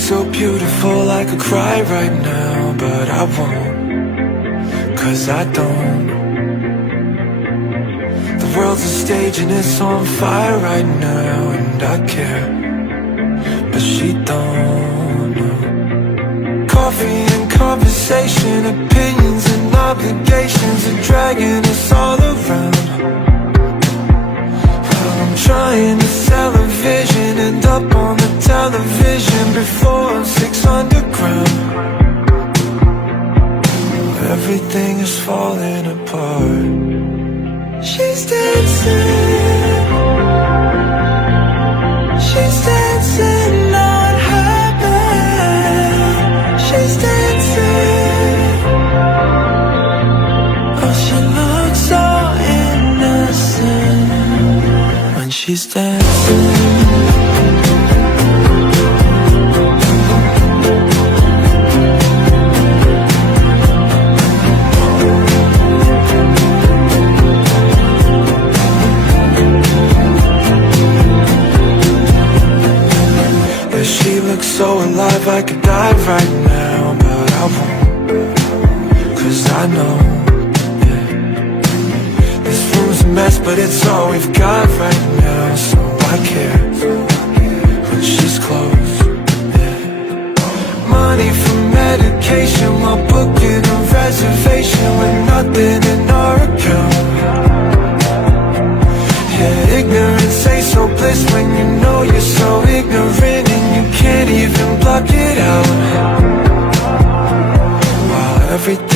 so beautiful I could cry right now, but I won't, 'cause I don't. The world's a stage and it's on fire right now, and I care, but she don't know. Coffee and conversation, opinions and obligations are dragging us all around. While I'm trying to sell a vision, end up on the television before I'm 6 underground. Everything is falling apart. She's dancing, she's dancing on her bed. She's dancing, oh, she looks so innocent when she's dancing. She looks so alive, I could die right now, but I won't, 'cause I know, yeah. This room's a mess, but it's all we've got right now, so I care when she's close, yeah. Money for medication while booking a reservation with nothing in our account. Yeah, ignorance ain't so bliss when you know you're so ignorant and you can't even block it out. While everything